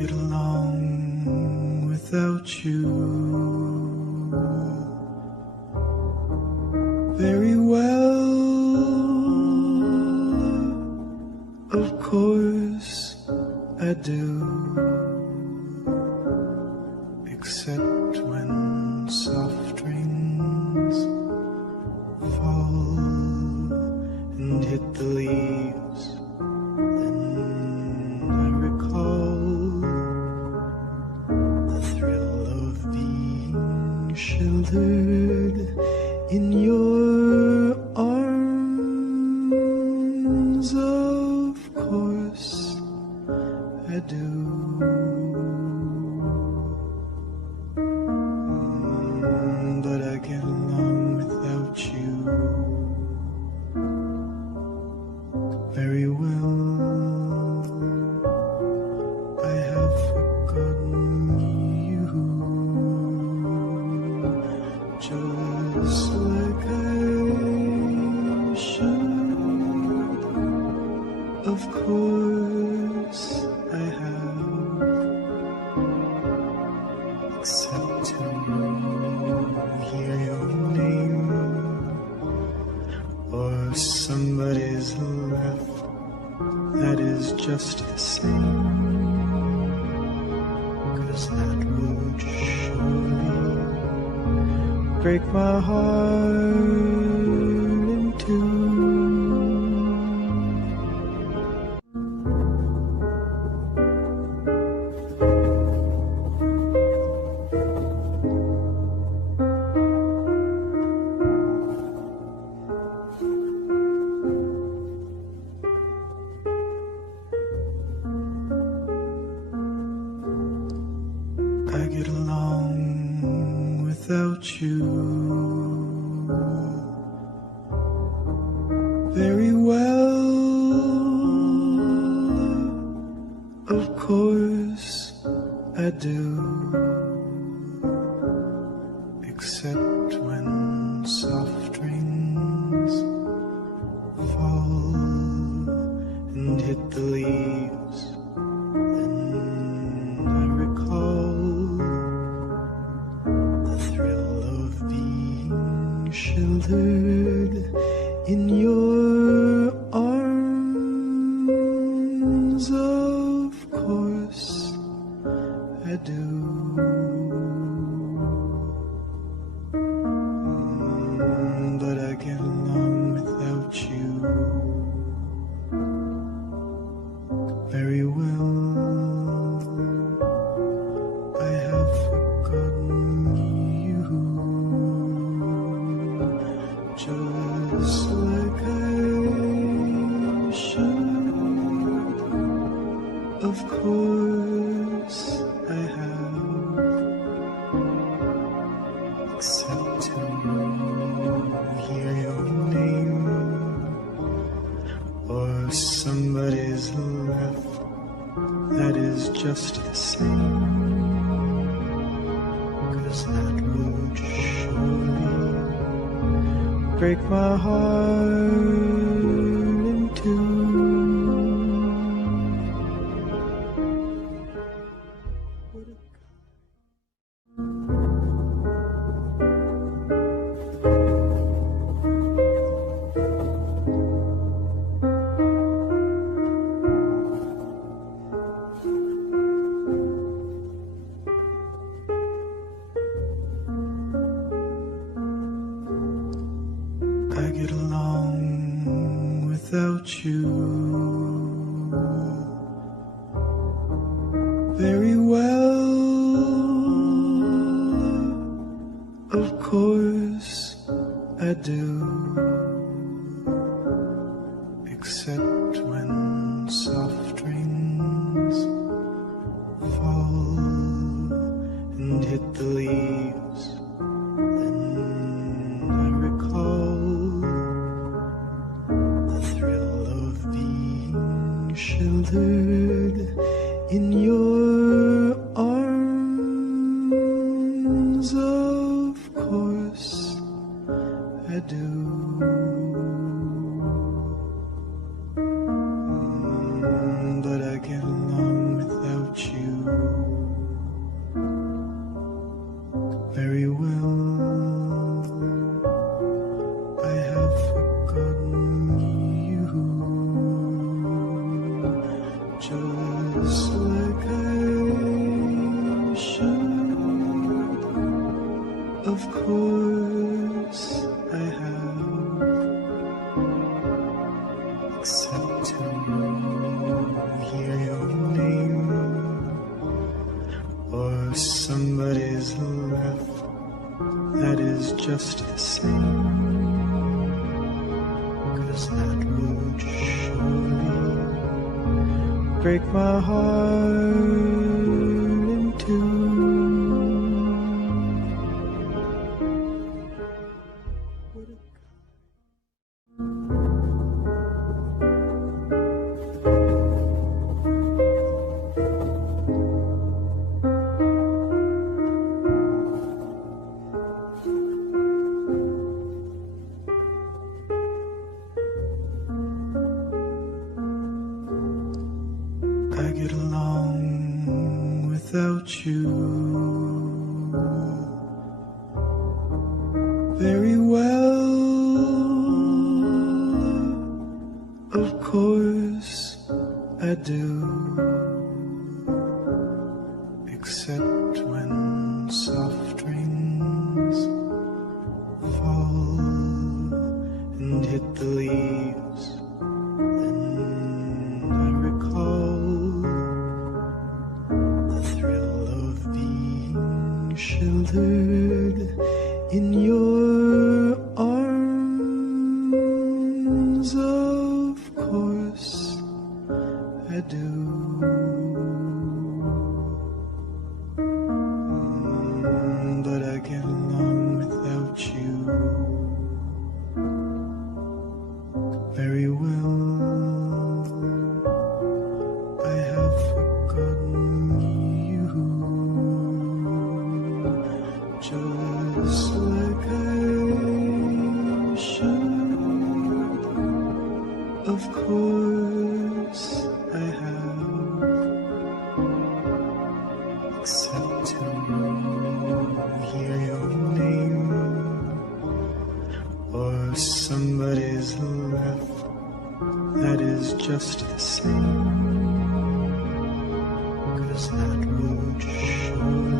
get along without you very well. Of course I do, except when soft rains fall and hit the leaves. Then I recall the thrill of being sheltered in your arms. Of course I do. But I get along without you very well. I have forgotten you, just like I should. Of course I have, except to hear your name or somebody's laugh. That is just the same, 'cause that would surely break my heart in two. I get along without you very well. Of course I do, except when soft rains fall and hit the leaves. Then I recall the thrill of being sheltered in your arms. Of course I do. But I get along without you very well. I have forgotten you, just like I should. Of course I have, except to hear your name or somebody's laugh. That is just the same, 'cause that would surely break my heart in two. I get along without you very well. Of course I do, except when soft rains fall and hit the leaves. Then I recall the thrill of being sheltered in your arms. Of course I do. But I get along without you except to hear your name or somebody's laugh that is just the same, 'cause that would surely break my heart in two. I get along without you very well. Of course I do, except when soft rains fall and hit the leaves. Then I recall the thrill of being sheltered in your arms. Of course I do. But I get along without you very well. I have forgotten you, just like I should. Of course I have, except to hear your name or somebody's laugh that is just the same, 'cause that would surely